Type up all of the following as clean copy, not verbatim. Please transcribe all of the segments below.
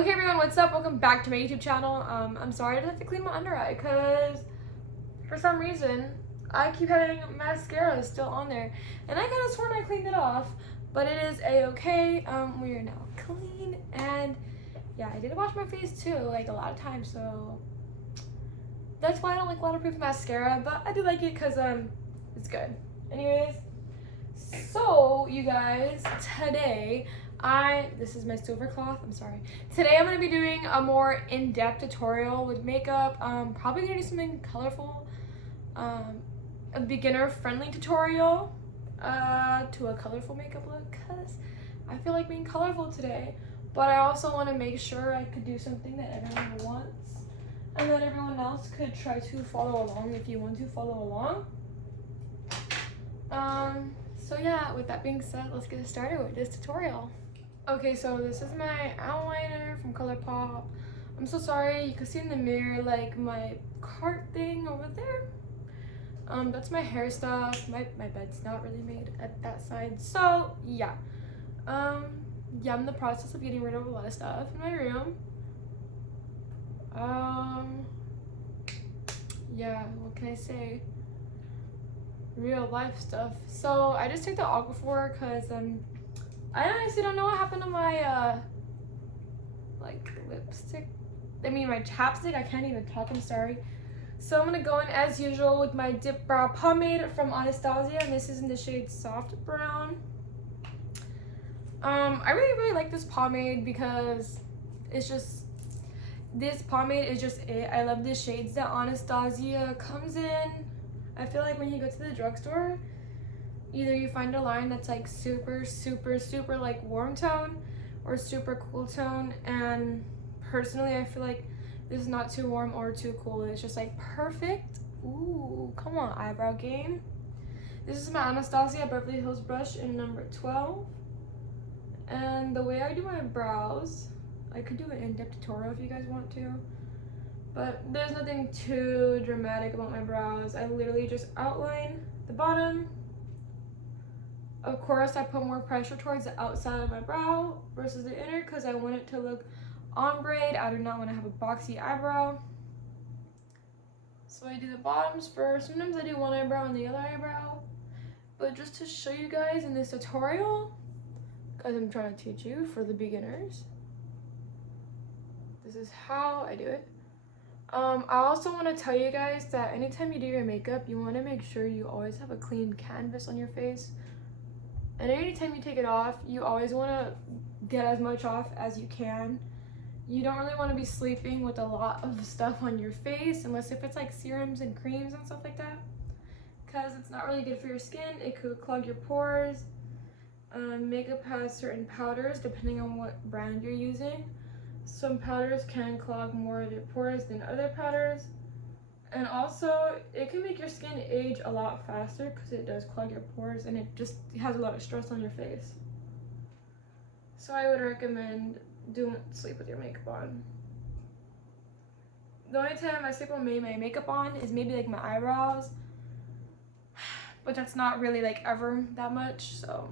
Okay everyone, what's up? Welcome back to my YouTube channel. I'm sorry I have to clean my under eye because for some reason I keep having mascara still on there, and I could have sworn I cleaned it off, but it is a-okay. We are now clean, and yeah, I did wash my face too, like a lot of times, so that's why I don't like waterproof mascara, but I do like it because it's good. Anyways, so you guys, today this is my silver cloth, I'm sorry. Today I'm going to be doing a more in-depth tutorial with makeup. Probably going to do something colorful, a beginner-friendly tutorial to a colorful makeup look, because I feel like being colorful today. But I also want to make sure I could do something that everyone wants, and that everyone else could try to follow along if you want to follow along. So yeah, with that being said, let's get started with this tutorial. Okay, so this is my eyeliner from ColourPop. I'm so sorry, you can see in the mirror like my cart thing over there. That's my hair stuff. My bed's not really made at that side, so yeah. Yeah, I'm in the process of getting rid of a lot of stuff in my room. Yeah, what can I say? Real life stuff. So I just took the Aquaphor because I honestly don't know what happened to my like lipstick. I mean my chapstick. I can't even talk, I'm sorry. So I'm gonna go in as usual with my Dipbrow Pomade from Anastasia, and this is in the shade Soft Brown. I really like this pomade because it's just, this pomade is just it. I love the shades that Anastasia comes in. I feel like when you go to the drugstore, either you find a line that's like super like warm tone or super cool tone, and personally I feel like this is not too warm or too cool. It's just like perfect. Ooh, come on, eyebrow game. This is my Anastasia Beverly Hills brush in number 12. And the way I do my brows, I could do an in-depth tutorial if you guys want to, but there's nothing too dramatic about my brows. I literally just outline the bottom. Of course, I put more pressure towards the outside of my brow versus the inner because I want it to look ombre. I do not want to have a boxy eyebrow. So I do the bottoms first. Sometimes I do one eyebrow and the other eyebrow. But just to show you guys in this tutorial, because I'm trying to teach you for the beginners, this is how I do it. I also want to tell you guys that anytime you do your makeup, you want to make sure you always have a clean canvas on your face. And anytime you take it off, you always want to get as much off as you can. You don't really want to be sleeping with a lot of stuff on your face, unless if it's like serums and creams and stuff like that, because it's not really good for your skin. It could clog your pores. Makeup has certain powders depending on what brand you're using. Some powders can clog more of your pores than other powders, and also it can make your skin age a lot faster because it does clog your pores, and it just has a lot of stress on your face. So I would recommend don't sleep with your makeup on. The only time I sleep with my makeup on is maybe like my eyebrows, but that's not really like ever that much. So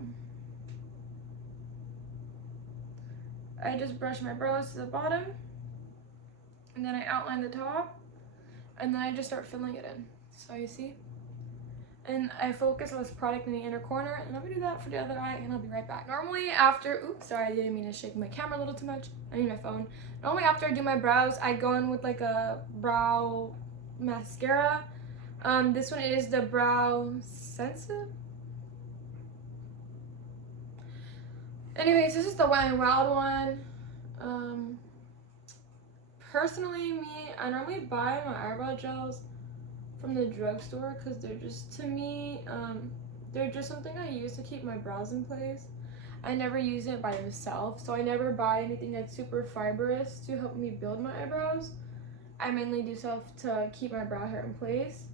I just brush my brows to the bottom, and then I outline the top, and then I just start filling it in. So you see? And I focus less product in the inner corner, and I'm gonna do that for the other eye, and I'll be right back. Normally after, oops, sorry, I didn't mean to shake my camera a little too much. I mean my phone. Normally after I do my brows, I go in with like a brow mascara. This one is the Brow Sensitive. Anyways, this is the Wet n Wild one. Personally, I normally buy my eyebrow gels from the drugstore because they're just, to me, they're just something I use to keep my brows in place. I never use it by themselves, so I never buy anything that's super fibrous to help me build my eyebrows. I mainly do stuff to keep my brow hair in place.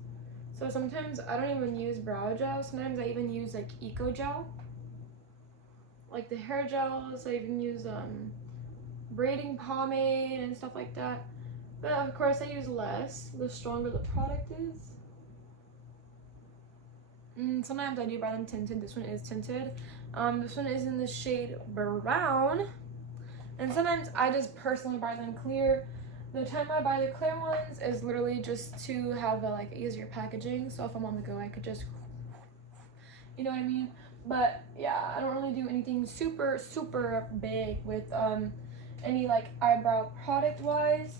So sometimes I don't even use brow gel. Sometimes I even use like Eco Gel, like the hair gels. I even use braiding pomade and stuff like that. But of course I use less the stronger the product is. Sometimes I do buy them tinted. This one is tinted. This one is in the shade Brown. And sometimes I just personally buy them clear. The time I buy the clear ones is literally just to have a like easier packaging, so if I'm on the go I could just, you know what I mean. But yeah, I don't really do anything super big with any like eyebrow product wise.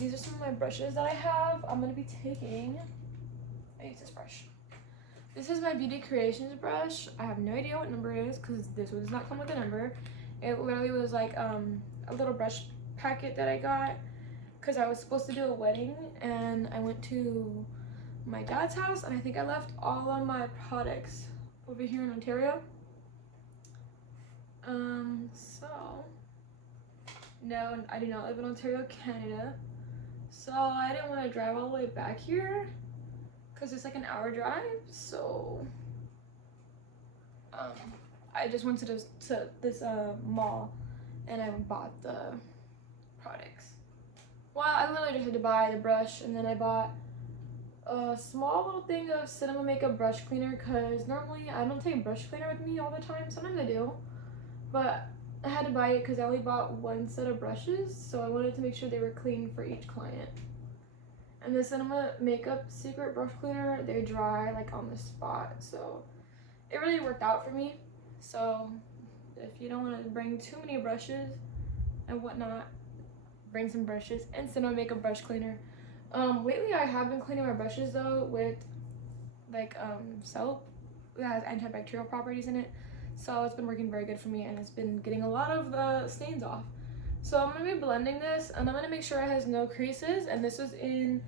These are some of my brushes that I have. I'm gonna be taking, I use this brush. This is my Beauty Creations brush. I have no idea what number it is because this does not come with a number. It literally was like a little brush packet that I got because I was supposed to do a wedding and I went to my dad's house and I think I left all of my products over here in Ontario. No, I do not live in Ontario, Canada. So I didn't want to drive all the way back here because it's like an hour drive. So I just went to this mall and I bought the products. Well, I literally just had to buy the brush and then I bought a small little thing of cinema makeup brush cleaner because normally I don't take brush cleaner with me all the time. Sometimes I do, but I had to buy it because I only bought one set of brushes, so I wanted to make sure they were clean for each client. And the cinema makeup secret brush cleaner, they dry like on the spot, so it really worked out for me. So if you don't want to bring too many brushes and whatnot, bring some brushes and cinema makeup brush cleaner. Lately I have been cleaning my brushes though with like soap that has antibacterial properties in it, so it's been working very good for me and it's been getting a lot of the stains off. So I'm going to be blending this and I'm going to make sure it has no creases, and this was in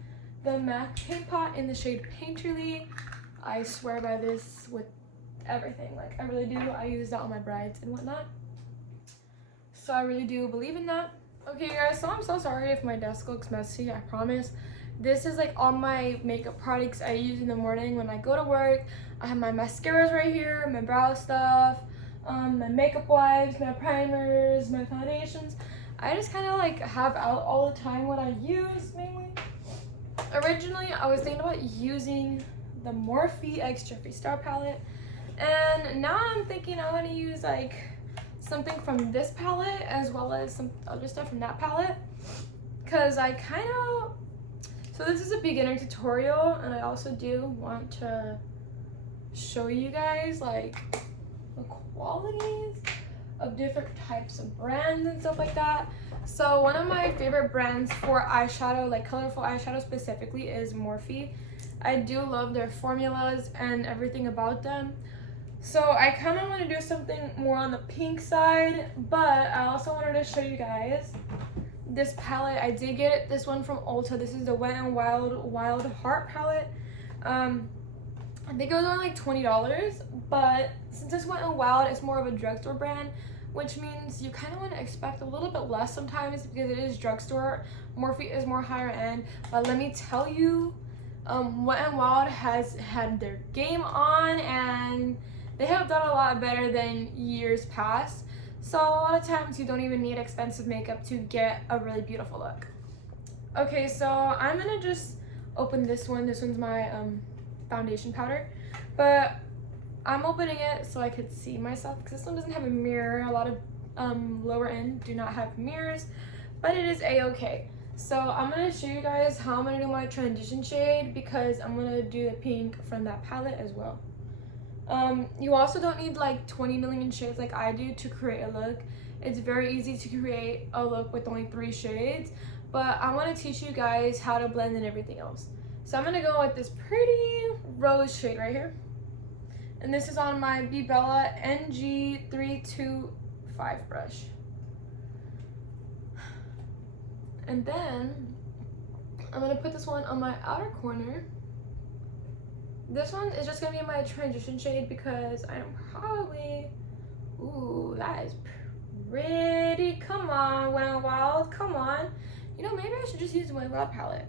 the MAC paint pot in the shade Painterly. I swear by this with everything, like I really do. I use that on my brides and whatnot, so I really do believe in that. Okay guys, so I'm so sorry if my desk looks messy, I promise. This is like all my makeup products I use in the morning when I go to work. I have my mascaras right here, my brow stuff, my makeup wipes, my primers, my foundations. I just kind of like have out all the time what I use mainly. Originally, I was thinking about using the Morphe Extra Freestar palette, and now I'm thinking I want to use like something from this palette as well as some other stuff from that palette, because I kind of, so this is a beginner tutorial and I also do want to show you guys like the qualities of different types of brands and stuff like that. So one of my favorite brands for eyeshadow, like colorful eyeshadow specifically, is Morphe. I do love their formulas and everything about them. So I kind of want to do something more on the pink side, but I also wanted to show you guys this palette. I did get this one from Ulta. This is the Wet n Wild Heart palette. I think it was only like $20, but since it's Wet n Wild, it's more of a drugstore brand, which means you kind of want to expect a little bit less sometimes because it is drugstore. Morphe is more higher end, but let me tell you, Wet n Wild has had their game on and they have done a lot better than years past. So a lot of times you don't even need expensive makeup to get a really beautiful look. Okay, so I'm gonna just open this one. This one's my foundation powder, but I'm opening it so I could see myself because this one doesn't have a mirror. A lot of lower end do not have mirrors, but it is a-okay. So I'm gonna show you guys how I'm gonna do my transition shade because I'm gonna do the pink from that palette as well. You also don't need like 20 million shades like I do to create a look. It's very easy to create a look with only 3 shades, but I want to teach you guys how to blend in everything else. So I'm going to go with this pretty rose shade right here. And this is on my Bella NG325 brush. And then I'm going to put this one on my outer corner. This one is just going to be my transition shade because I'm probably, ooh, that is pretty. Come on, Wet n Wild, come on. You know, maybe I should just use the Wet n Wild palette.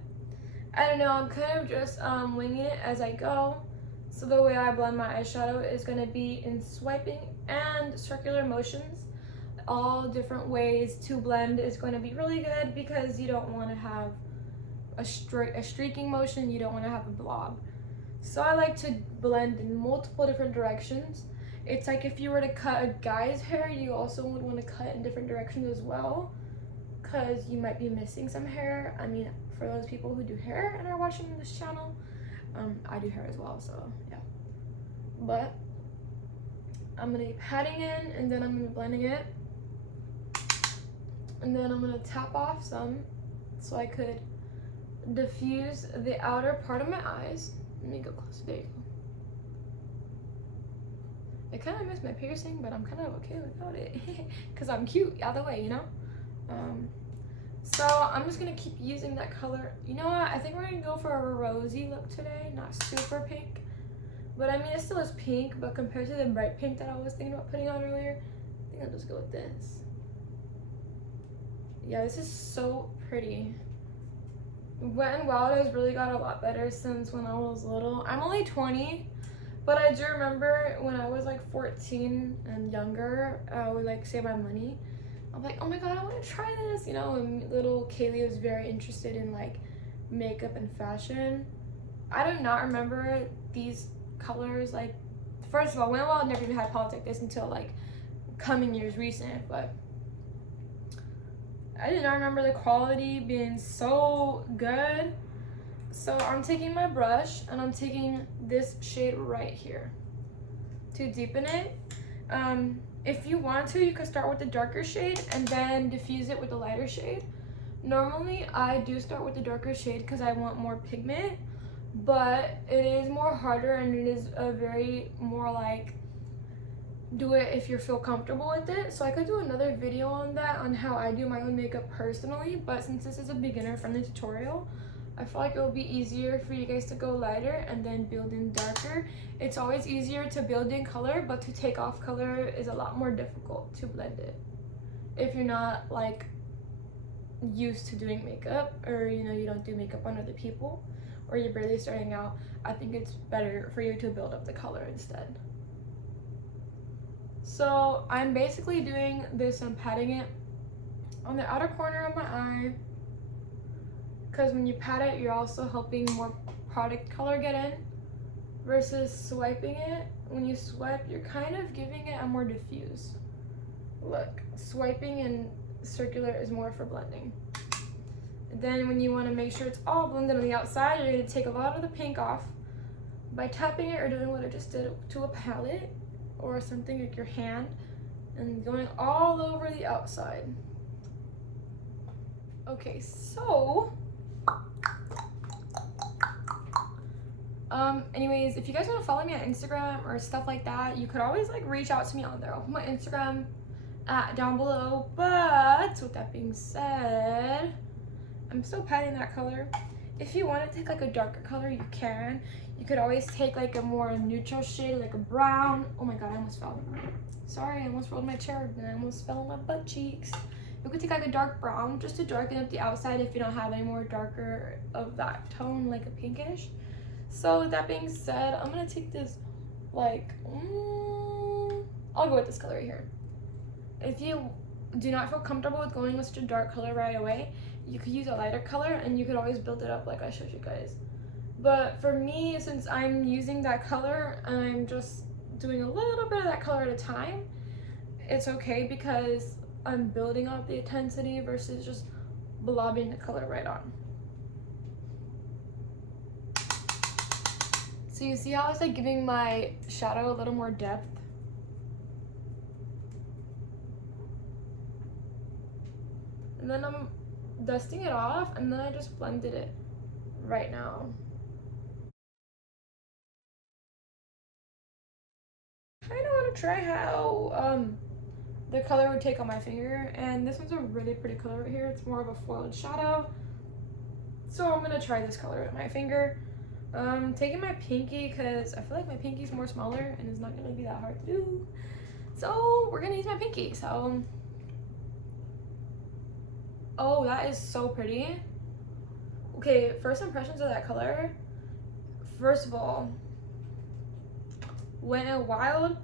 I don't know, I'm kind of just winging it as I go. So the way I blend my eyeshadow is going to be in swiping and circular motions. All different ways to blend is going to be really good because you don't want to have a streaking motion, you don't want to have a blob. So I like to blend in multiple different directions. It's like if you were to cut a guy's hair, you also would want to cut in different directions as well, because you might be missing some hair. I mean, for those people who do hair and are watching this channel, I do hair as well, so yeah. But I'm gonna be patting in, and then I'm gonna be blending it, and then I'm gonna tap off some so I could diffuse the outer part of my eyes. Let me go closer. There you go. I kind of miss my piercing, but I'm kind of okay without it because I'm cute either way, you know? So I'm just going to keep using that color. You know what? I think we're going to go for a rosy look today, not super pink. But I mean, it still is pink, but compared to the bright pink that I was thinking about putting on earlier, I think I'll just go with this. Yeah, this is so pretty. Wet n Wild has really got a lot better since when I was little. I'm only 20. But I do remember when I was like 14 and younger, I would like save my money. I'm like, oh my god, I want to try this, you know. And little Kylie was very interested in like makeup and fashion. I do not remember these colors. Like, first of all, Wet n Wild never even had palettes like this until like coming years recent. But I did not remember the quality being so good. So I'm taking my brush and I'm taking this shade right here to deepen it. If you want to, you can start with the darker shade and then diffuse it with the lighter shade. Normally, I do start with the darker shade because I want more pigment, but it is more harder and it is a very more like do it if you feel comfortable with it. So I could do another video on that, on how I do my own makeup personally, but since this is a beginner-friendly tutorial, I feel like it will be easier for you guys to go lighter and then build in darker. It's always easier to build in color, but to take off color is a lot more difficult to blend it. If you're not like used to doing makeup, or you know, you don't do makeup on other people, or you're barely starting out, I think it's better for you to build up the color instead. So I'm basically doing this, I'm patting it on the outer corner of my eye, because when you pat it, you're also helping more product color get in versus swiping it. When you swipe, you're kind of giving it a more diffuse look. Swiping and circular is more for blending. And then when you want to make sure it's all blended on the outside, you're going to take a lot of the pink off by tapping it or doing what I just did to a palette or something like your hand and going all over the outside. Okay, so anyways, if you guys want to follow me on Instagram or stuff like that, you could always like reach out to me on there. I'll put my Instagram down below. But with that being said, I'm still patting that color. If you want to take like a darker color, you can. You could always take like a more neutral shade, like a brown. Oh my god, I almost fell. Sorry, I almost rolled my chair and I almost fell on my butt cheeks. You could take like a dark brown just to darken up the outside if you don't have any more darker of that tone, like a pinkish. So with that being said, I'm gonna take this like, I'll go with this color right here. If you do not feel comfortable with going with such a dark color right away, you could use a lighter color and you could always build it up like I showed you guys. But for me, since I'm using that color and I'm just doing a little bit of that color at a time, it's okay because I'm building up the intensity versus just blobbing the color right on. So you see how I was like giving my shadow a little more depth? And then I'm dusting it off and then I just blended it right now. I kind of want to try how the color would take on my finger, and this one's a really pretty color right here. It's more of a foiled shadow. So I'm going to try this color with my finger. Taking my pinky because I feel like my pinky's more smaller and it's not going to be that hard to do. So we're going to use my pinky. So, oh, that is so pretty. Okay, first impressions of that color. First of all, Wet n Wild,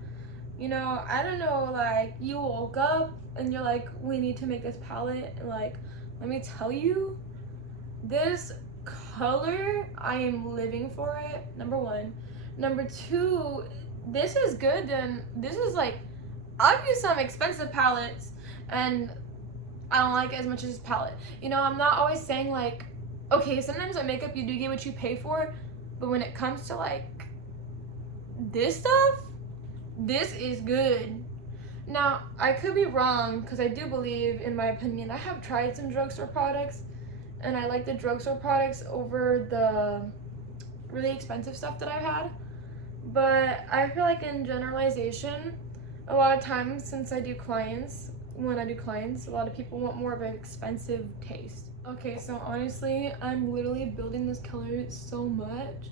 you know, I don't know, like you woke up and you're like, we need to make this palette. Like, let me tell you, this color, I am living for it, number one. Number two, this is good, then this is like, I've used some expensive palettes and I don't like it as much as this palette. You know, I'm not always saying like, okay, sometimes at makeup you do get what you pay for, but when it comes to like this stuff, this is good. Now, I could be wrong because I do believe, in my opinion, I have tried some drugstore products and I like the drugstore products over the really expensive stuff that I've had. But I feel like in generalization, a lot of times since I do clients, when I do clients, a lot of people want more of an expensive taste. Okay, so honestly, I'm literally building this color so much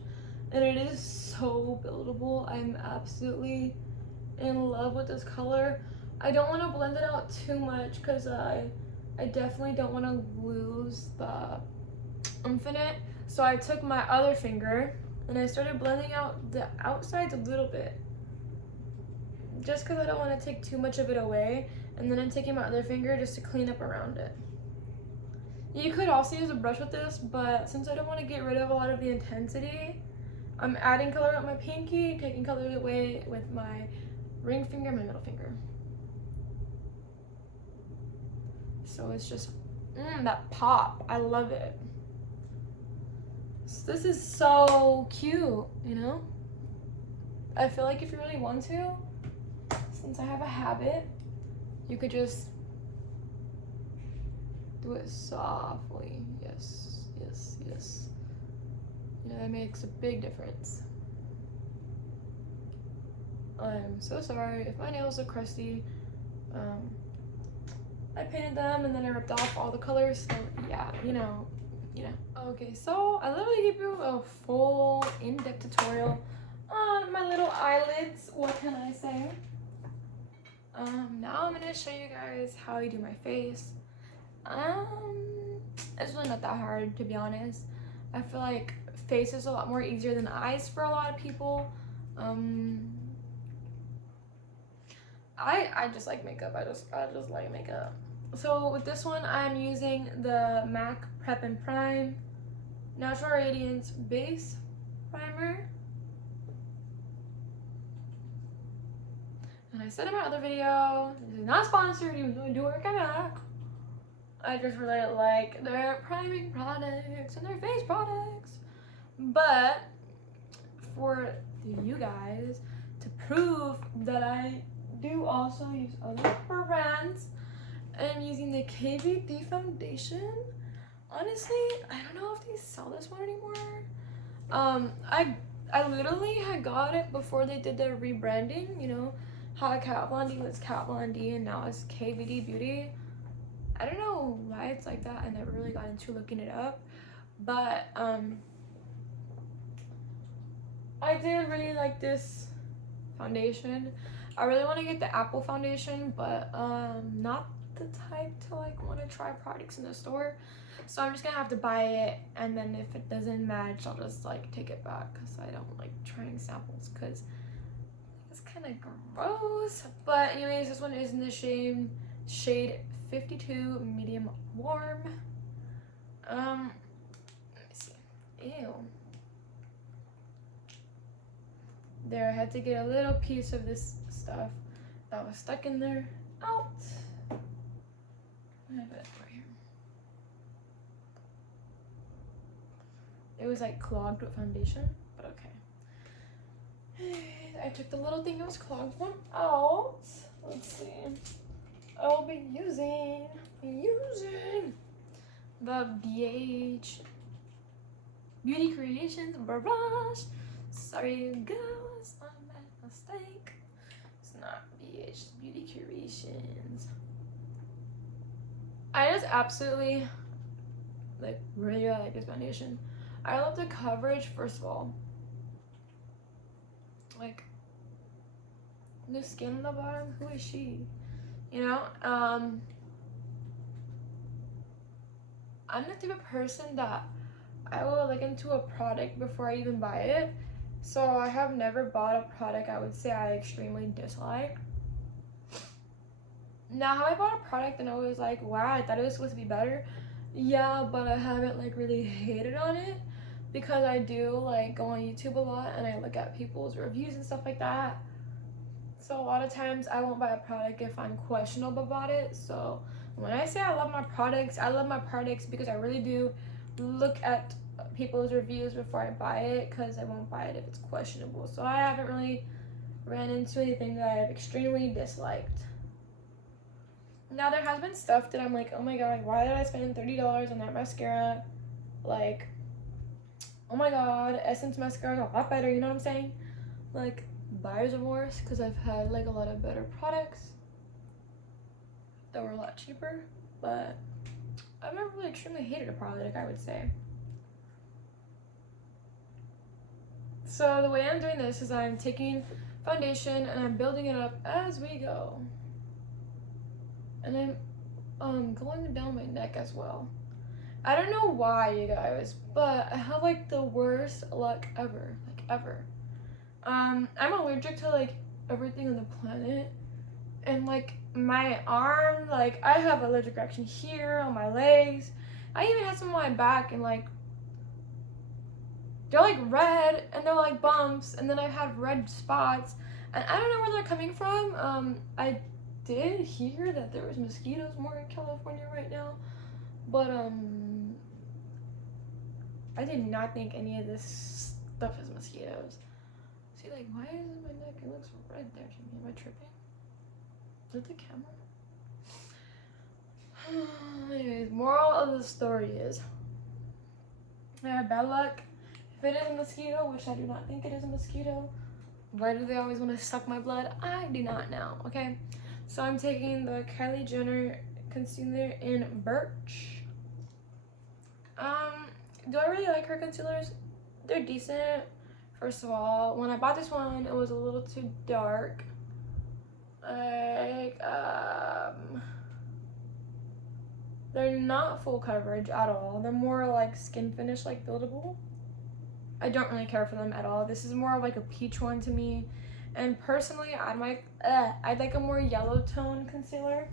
and it is so buildable. I'm absolutely in love with this color. I don't want to blend it out too much because I definitely don't want to lose the oomph in it. So I took my other finger and I started blending out the outsides a little bit, just because I don't want to take too much of it away. And then I'm taking my other finger just to clean up around it. You could also use a brush with this, but since I don't want to get rid of a lot of the intensity, I'm adding color with my pinky, taking color away with my ring finger, my middle finger. So it's just, that pop, I love it. So this is so cute, you know? I feel like if you really want to, since I have a habit, you could just do it softly. Yes, yes, yes. You know, that makes a big difference. I'm so sorry if my nails are crusty. I painted them and then I ripped off all the colors, so yeah, you know. Okay, so I literally give you a full in-depth tutorial on my little eyelids. What can I say? Now I'm gonna show you guys how I do my face. It's really not that hard, to be honest. I feel like face is a lot more easier than eyes for a lot of people. I just like makeup. I just like makeup. So with this one, I'm using the MAC Prep and Prime Natural Radiance Base Primer. And I said in my other video, this is not sponsored, even though I do work at MAC. I just really like their priming products and their face products. But for you guys to prove that I do also use other brands, I'm using the Kvd Foundation. Honestly, I don't know if they sell this one anymore. I literally had got it before they did their rebranding, you know, how Kat Von D was Kat Von D and now it's Kvd Beauty. I don't know why it's like that. I never really got into looking it up, but I did really like this foundation. I really want to get the Apple foundation, but not the type to like want to try products in the store. So I'm just gonna have to buy it, and then if it doesn't match, I'll just like take it back because I don't like trying samples because it's kind of gross. But anyways, this one is in the shade 52 medium warm. Let me see. Ew. There, I had to get a little piece of this stuff that was stuck in there out. I have it right here. It was like clogged with foundation, but okay. I took the little thing that was clogged one out. Let's see. I'll be using the BH Beauty Creations brush. Sorry guys, I made a mistake. It's not BH, it's Beauty Creations. I just absolutely like really like this foundation. I love the coverage, first of all. Like the skin on the bottom, who is she? You know, I'm the type of person that I will look into a product before I even buy it. So I have never bought a product I would say I extremely dislike. Now, have I bought a product and I was like, wow, I thought it was supposed to be better? Yeah, but I haven't like really hated on it. because I do like go on YouTube a lot and I look at people's reviews and stuff like that. So a lot of times I won't buy a product if I'm questionable about it. So when I say I love my products because I really do look at people's reviews before I buy it, because I won't buy it if it's questionable. So I haven't really ran into anything that I have extremely disliked. Now there has been stuff that I'm like, oh my god, why did I spend $30 on that mascara? Like, oh my god, Essence mascara is a lot better, you know what I'm saying? Like, buyer's remorse, because I've had like a lot of better products that were a lot cheaper, but I've never really extremely hated a product, I would say. So the way I'm doing this is I'm taking foundation and I'm building it up as we go. And I'm going down my neck as well. I don't know why, you guys, but I have like the worst luck ever, like ever. I'm allergic to like everything on the planet, and like my arm, like I have allergic reaction here on my legs. I even had some on my back, and like they're like red and they're like bumps, and then I have red spots, and I don't know where they're coming from. I did hear that there was mosquitoes more in California right now, but I did not think any of this stuff is mosquitoes. See, like, why is my neck? It looks red there to me. Am I tripping? Is it the camera? Anyways, moral of the story is I had bad luck. If it is a mosquito, which I do not think it is a mosquito, why do they always want to suck my blood? I do not know, okay? So I'm taking the Kylie Jenner concealer in Birch. Do I really like her concealers? They're decent. First of all, when I bought this one, it was a little too dark. Like, they're not full coverage at all. They're more like skin finish, like buildable. I don't really care for them at all. This is more of like a peach one to me. And personally, I'd like a more yellow tone concealer.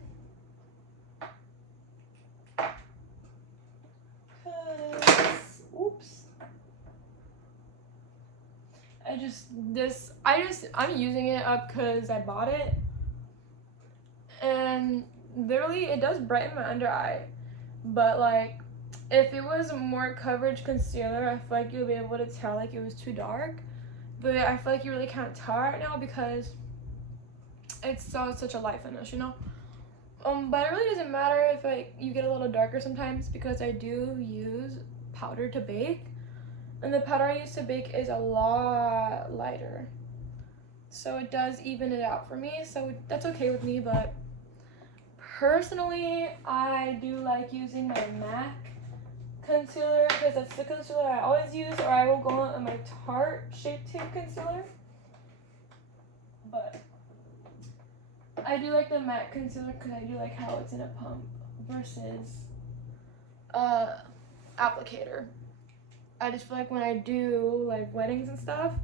Oops. I'm using it up because I bought it. And literally, it does brighten my under eye. But like, if it was a more coverage concealer, I feel like you'll be able to tell like it was too dark. But I feel like you really can't tell right now because it's such a light finish, you know? But it really doesn't matter if like you get a little darker sometimes, because I do use powder to bake. And the powder I use to bake is a lot lighter. So it does even it out for me, so that's okay with me. But personally, I do like using my MAC concealer because that's the concealer I always use, or I will go on my Tarte Shape Tape concealer. But I do like the MAC concealer because I do like how it's in a pump versus applicator. I just feel like when I do like weddings and stuff,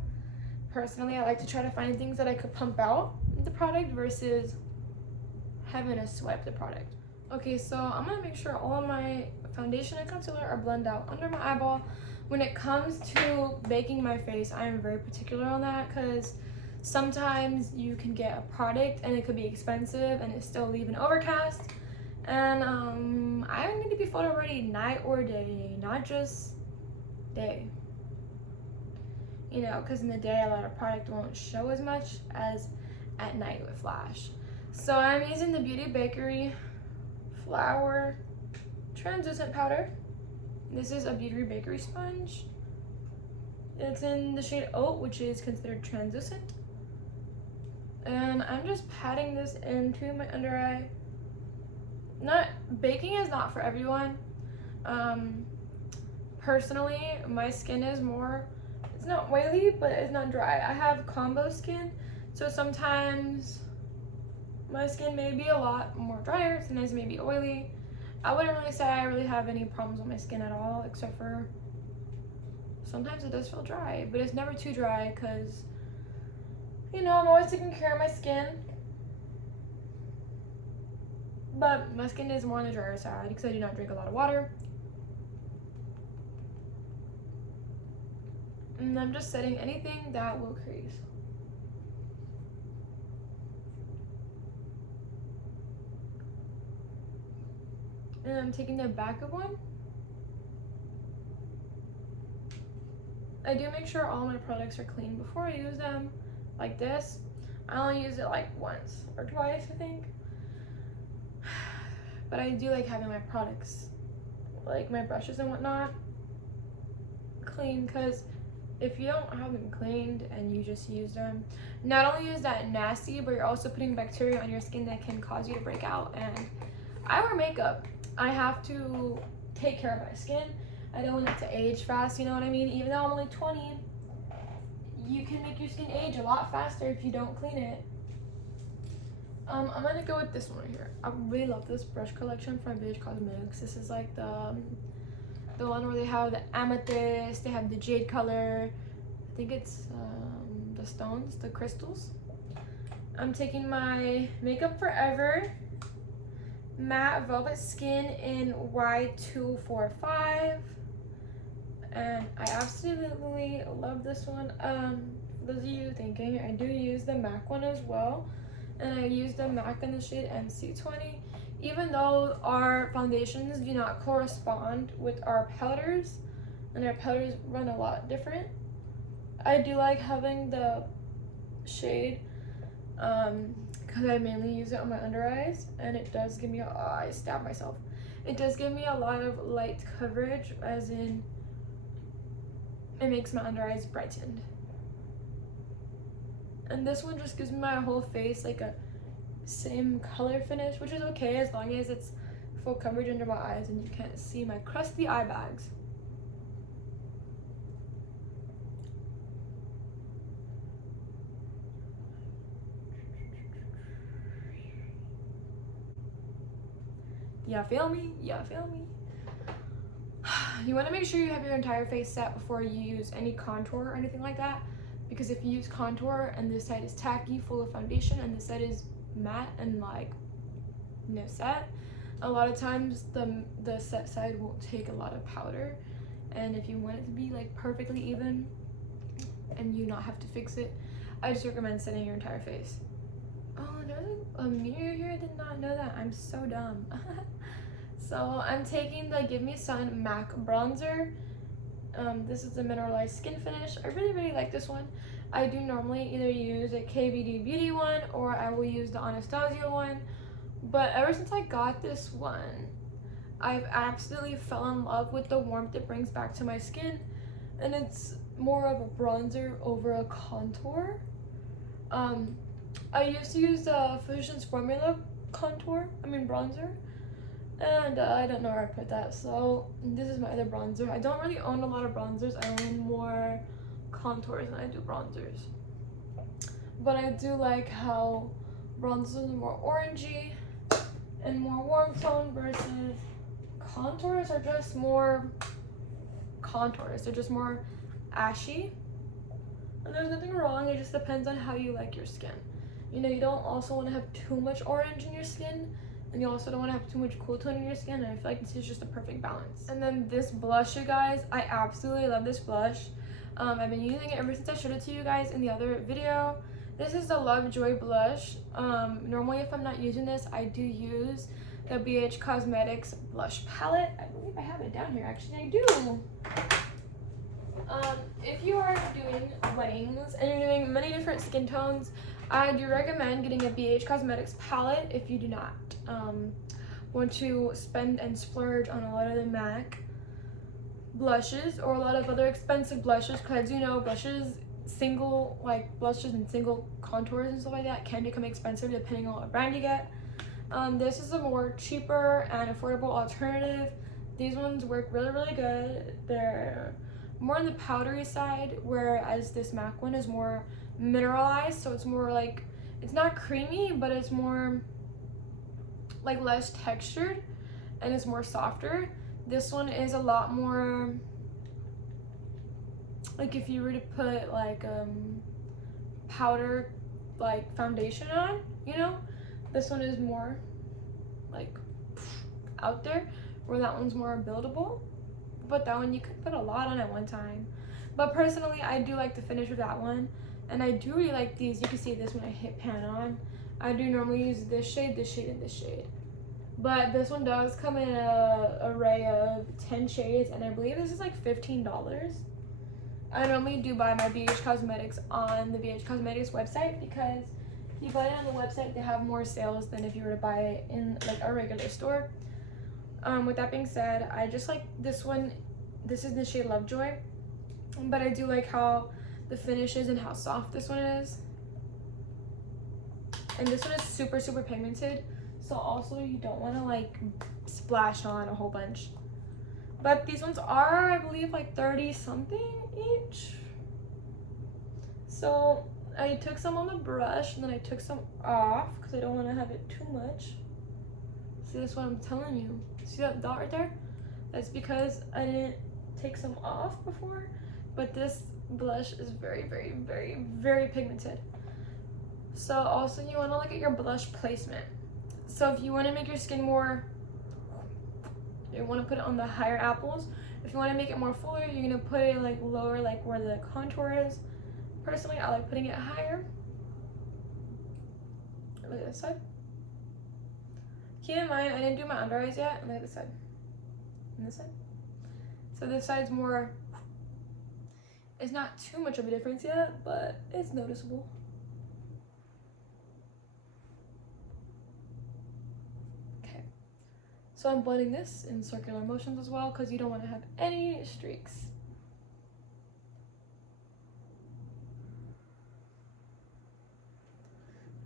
personally I like to try to find things that I could pump out the product versus having to swipe the product. Okay, so I'm gonna make sure all of my foundation and concealer are blended out under my eyeball. When it comes to baking my face, I am very particular on that because sometimes you can get a product and it could be expensive and it still leave an overcast. And I need to be photo ready night or day, not just day. You know, because in the day a lot of product won't show as much as at night with flash. So I'm using the Beauty Bakery Flour Translucent Powder. This is a Beauty Bakery sponge. It's in the shade Oat, which is considered translucent. And I'm just patting this into my under eye. Baking is not for everyone. Personally, my skin is more, it's not oily, but it's not dry. I have combo skin, so sometimes my skin may be a lot more drier, sometimes it may be oily. I wouldn't really say I really have any problems with my skin at all, except for sometimes it does feel dry, but it's never too dry because, you know, I'm always taking care of my skin. But my skin is more on the drier side because I do not drink a lot of water. And I'm just setting anything that will crease. And I'm taking the back of one. I do make sure all my products are clean before I use them, like this. I only use it like once or twice, I think. But I do like having my products, like my brushes and whatnot, clean, because if you don't have them cleaned and you just use them, not only is that nasty, but you're also putting bacteria on your skin that can cause you to break out. And I wear makeup. I have to take care of my skin. I don't want it to age fast, you know what I mean? Even though I'm only 20, you can make your skin age a lot faster if you don't clean it. I'm gonna go with this one right here. I really love this brush collection from Birch Cosmetics. This is like the one where they have the amethyst, they have the jade color. I think it's the stones, the crystals. I'm taking my Makeup Forever Matte Velvet Skin in Y245. And I absolutely love this one. For those of you thinking, I do use the MAC one as well. And I use the MAC in the shade MC20. Even though our foundations do not correspond with our powders, and our powders run a lot different, I do like having the shade because I mainly use it on my under eyes, and it does give me I stabbed myself. It does give me a lot of light coverage, as in it makes my under eyes brightened. And this one just gives me my whole face like a same color finish, which is okay as long as it's full coverage under my eyes and you can't see my crusty eye bags. Yeah, feel me? Yeah, feel me? You want to make sure you have your entire face set before you use any contour or anything like that, because if you use contour and this side is tacky, full of foundation, and this side is matte and like no set, a lot of times the set side won't take a lot of powder, and if you want it to be like perfectly even and you not have to fix it, I just recommend setting your entire face. Oh, there's a mirror here. I did not know that. I'm so dumb. So I'm taking the Give Me Sun MAC bronzer. This is the mineralized skin finish. I really like this one. I do normally either use a KVD Beauty one or I will use the Anastasia one. But ever since I got this one, I've absolutely fell in love with the warmth it brings back to my skin. And it's more of a bronzer over a contour. I used to use the Physicians Formula bronzer. And I don't know where I put that, so this is my other bronzer. I don't really own a lot of bronzers. I own more contours than I do bronzers. But I do like how bronzers are more orangey and more warm tone versus contours are just more contours. They're just more ashy. And there's nothing wrong, it just depends on how you like your skin. You know, you don't also want to have too much orange in your skin, and you also don't want to have too much cool tone in your skin, and I feel like this is just a perfect balance. And then this blush, you guys, I absolutely love this blush. I've been using it ever since I showed it to you guys in the other video. This is the Lovejoy blush. Normally if I'm not using this, I do use the BH Cosmetics blush palette. I believe I have it down here, actually I do. If you are doing weddings and you're doing many different skin tones, I do recommend getting a BH Cosmetics palette if you do not want to spend and splurge on a lot of the MAC blushes or a lot of other expensive blushes, because you know blushes, single blushes and single contours and stuff like that can become expensive depending on what brand you get. This is a more cheaper and affordable alternative. These ones work really good. They're more on the powdery side, whereas this MAC one is more mineralized, so it's more like, it's not creamy, but it's more like less textured and it's more softer. This one is a lot more like if you were to put like powder like foundation on, you know, this one is more like out there, where that one's more buildable. But that one you could put a lot on at one time. But personally, I do like the finish of that one. And I do really like these. You can see this when I hit pan on. I do normally use this shade, and this shade. But this one does come in an array of 10 shades, and I believe this is like $15. I normally do buy my BH Cosmetics on the BH Cosmetics website, because if you buy it on the website, they have more sales than if you were to buy it in like a regular store. With that being said, I just like this one. This is the shade Lovejoy, but I do like how the finish is and how soft this one is. And this one is super, super pigmented. So also you don't want to like splash on a whole bunch. But these ones are, I believe, like 30 something each. So I took some on the brush and then I took some off because I don't want to have it too much. See, that's what I'm telling you. See that dot right there? That's because I didn't take some off before. But this blush is very, very, very, very pigmented. So also you want to look at your blush placement. So if you want to make your skin more, you want to put it on the higher apples. If you want to make it more fuller, you're going to put it like lower, like where the contour is. Personally, I like putting it higher. Look at this side. Keep in mind, I didn't do my under eyes yet. And look at this side. And this side. So this side's more, it's not too much of a difference yet, but it's noticeable. So I'm blending this in circular motions as well, because you don't want to have any streaks.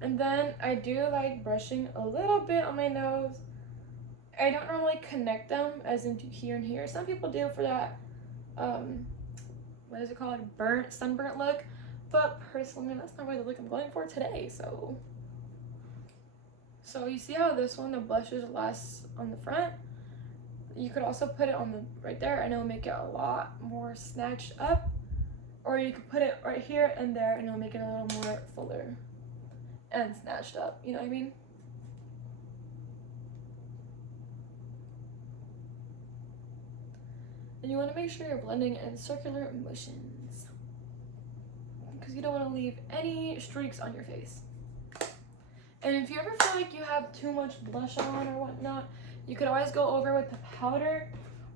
And then I do like brushing a little bit on my nose. I don't normally connect them as into here and here. Some people do for that, what is it called? Sunburnt look. But personally, that's not really the look I'm going for today, so you see how this one, the blush is less on the front? You could also put it on the right there and it'll make it a lot more snatched up. Or you could put it right here and there and it'll make it a little more fuller and snatched up, you know what I mean? And you want to make sure you're blending in circular motions, because you don't want to leave any streaks on your face. And if you ever feel like you have too much blush on or whatnot, you could always go over with the powder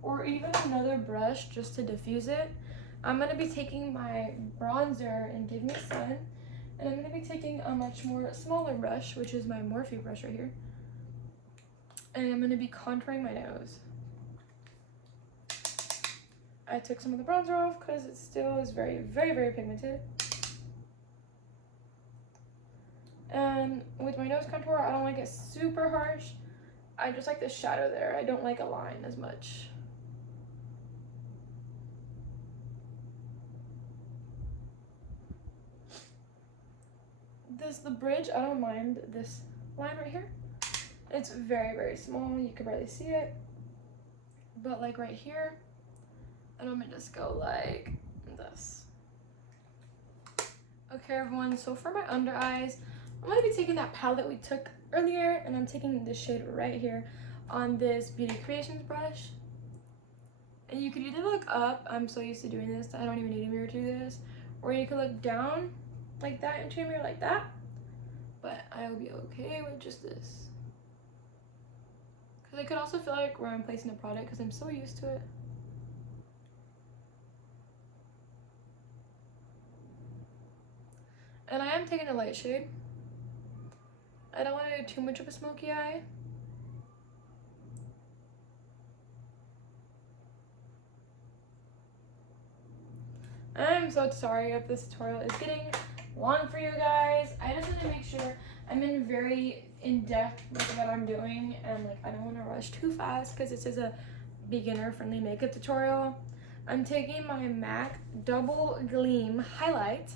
or even another brush just to diffuse it. I'm going to be taking my bronzer and Give Me Sun, and I'm going to be taking a much more smaller brush, which is my Morphe brush right here. And I'm going to be contouring my nose. I took some of the bronzer off because it still is very, very, very pigmented. And with my nose contour, I don't like it super harsh. I just like the shadow there. I don't like a line as much. The bridge, I don't mind this line right here. It's very, very small. You can barely see it. But like right here, and I'm gonna just go like this. Okay, everyone, so for my under eyes, I'm going to be taking that palette we took earlier, and I'm taking this shade right here on this Beauty Creations brush. And you could either look up, I'm so used to doing this, I don't even need a mirror to do this, or you could look down like that into a mirror like that, but I will be okay with just this. Because I could also feel like where I'm placing the product, because I'm so used to it. And I am taking a light shade. I don't want to do too much of a smoky eye. I'm so sorry if this tutorial is getting long for you guys. I just want to make sure I'm in very in-depth with what I'm doing, and like I don't want to rush too fast because this is a beginner-friendly makeup tutorial. I'm taking my MAC Double Gleam highlight,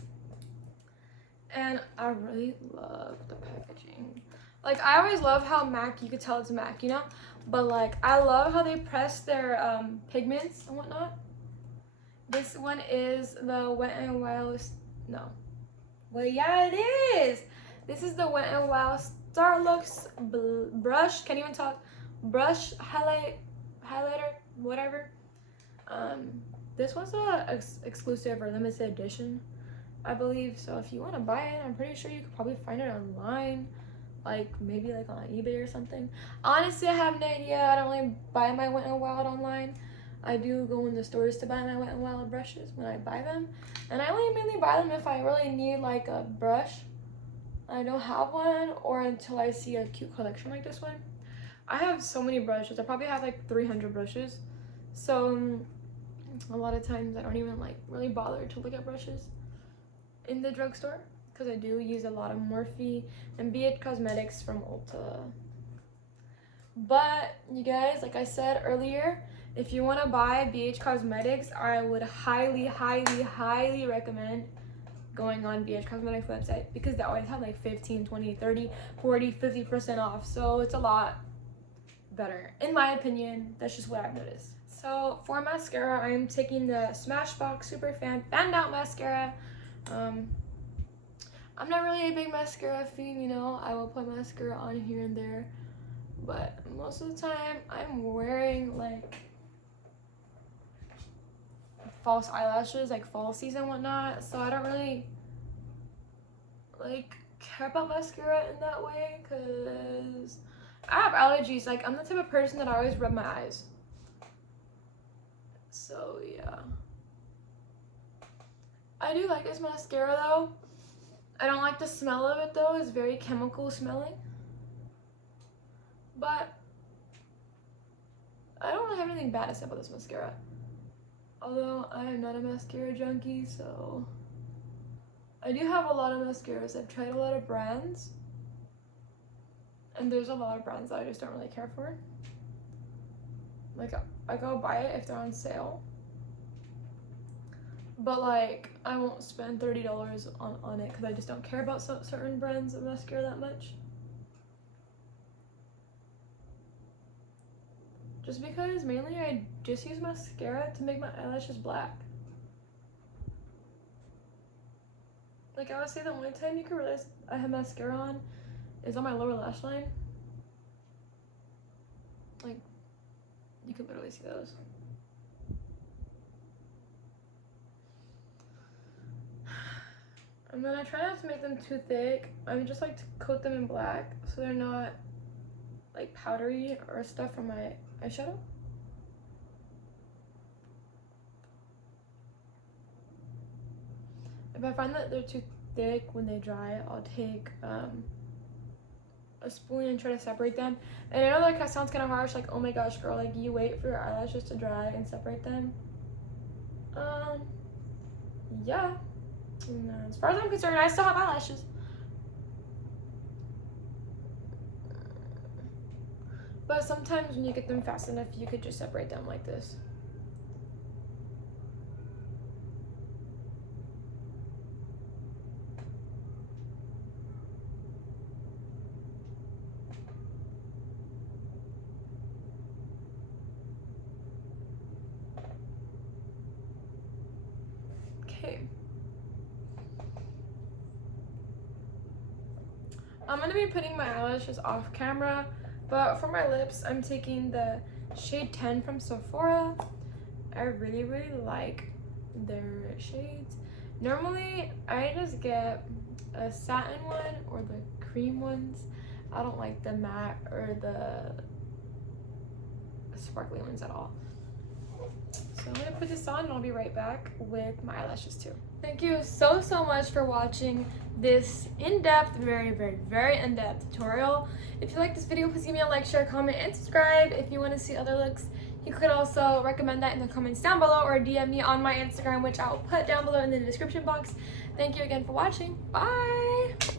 and I really love the packaging. Like, I always love how MAC, you could tell it's MAC, you know? But like, I love how they press their pigments and whatnot. This one is the Wet n Wild, no. Well, yeah, it is. This is the Wet n Wild Starlux brush, can't even talk, brush highlighter, whatever. This was a exclusive or limited edition, I believe. So if you want to buy it, I'm pretty sure you could probably find it online, like maybe like on eBay or something. Honestly, I have no idea. I don't really buy my Wet n Wild online. I do go in the stores to buy my Wet n Wild brushes when I buy them, and I only mainly buy them if I really need like a brush. I don't have one, or until I see a cute collection like this one. I have so many brushes. I probably have like 300 brushes, so a lot of times I don't even like really bother to look at brushes in the drugstore, because I do use a lot of Morphe and BH Cosmetics from Ulta. But you guys, like I said earlier, if you want to buy BH Cosmetics, I would highly recommend going on BH Cosmetics website, because they always have like 15, 20, 30, 40, 50% off. So it's a lot better, in my opinion. That's just what I've noticed. So for mascara, I'm taking the Smashbox Superfan Fanned Out Mascara. I'm not really a big mascara fiend, you know. I will put mascara on here and there, but most of the time I'm wearing like false eyelashes, like fall season and whatnot, so I don't really like care about mascara in that way, because I have allergies. Like, I'm the type of person that I always rub my eyes. So yeah, I do like this mascara though. I don't like the smell of it though. It's very chemical smelling, but I don't really have anything bad to say about this mascara. Although I am not a mascara junkie, so I do have a lot of mascaras. I've tried a lot of brands, and there's a lot of brands that I just don't really care for. Like, I go buy it if they're on sale, but like I won't spend $30 on it, because I just don't care about certain brands of mascara that much. Just because mainly I just use mascara to make my eyelashes black. Like, I would say the only time you can realize I have mascara on is on my lower lash line. Like, you can literally see those. I'm gonna try not to make them too thick. I just like to coat them in black so they're not like powdery or stuff from my eyeshadow. If I find that they're too thick when they dry, I'll take a spoon and try to separate them. And I know that sounds kind of harsh, like, oh my gosh girl, like, you wait for your eyelashes to dry and separate them. Yeah, and as far as I'm concerned, I still have eyelashes. But sometimes when you get them fast enough, you could just separate them like this. Okay. I'm gonna be putting my eyelashes off camera, but for my lips, I'm taking the shade 10 from Sephora. I really like their shades. Normally, I just get a satin one or the cream ones. I don't like the matte or the sparkly ones at all. So I'm gonna put this on and I'll be right back with my eyelashes too. Thank you so much for watching this in-depth, very in-depth tutorial. If you like this video, please give me a like, share, comment, and subscribe. If you want to see other looks, you could also recommend that in the comments down below, or DM me on my Instagram, which I'll put down below in the description box. Thank you again for watching. Bye!